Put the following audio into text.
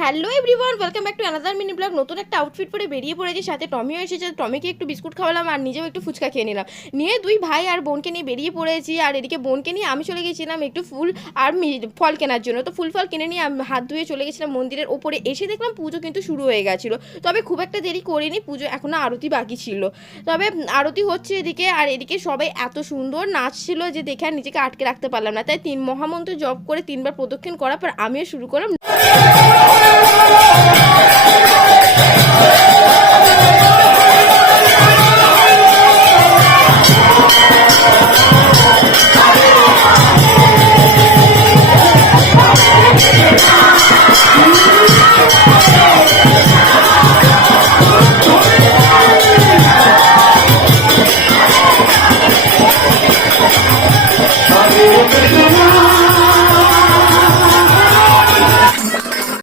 Hello everyone, welcome back to another mini blog. নতুন একটা outfit পরে বেরিয়ে পড়েছি, সাথে টমিও এসেছে। টমিকে একটু বিস্কুট খাওয়ালাম আর নিজেও একটু ফুচকা খেয়ে নিলাম। নিয়ে দুই ভাই আর বোনকে নিয়ে বেরিয়ে পড়েছি। আর এদিকে বোনকে নিয়ে আমি চলে গেছিলাম একটু ফুল আর ফল কেনার জন্য। তো ফুল ফল কিনে নিয়ে আমি হাত ধুয়ে চলে গেছিলাম মন্দিরের ওপরে। এসে দেখলাম পুজো কিন্তু শুরু হয়ে গেছিলো। তবে খুব একটা দেরি করিনি, পুজো এখনও আরতি বাকি ছিল। তবে আরতি হচ্ছে এদিকে, আর এদিকে সবাই এত সুন্দর নাচছিল যে দেখে আর নিজেকে আটকে রাখতে পারলাম না। তাই তিন মহামন্ত্র জপ করে 3বার প্রদক্ষিণ করার পর আমিও শুরু করলাম।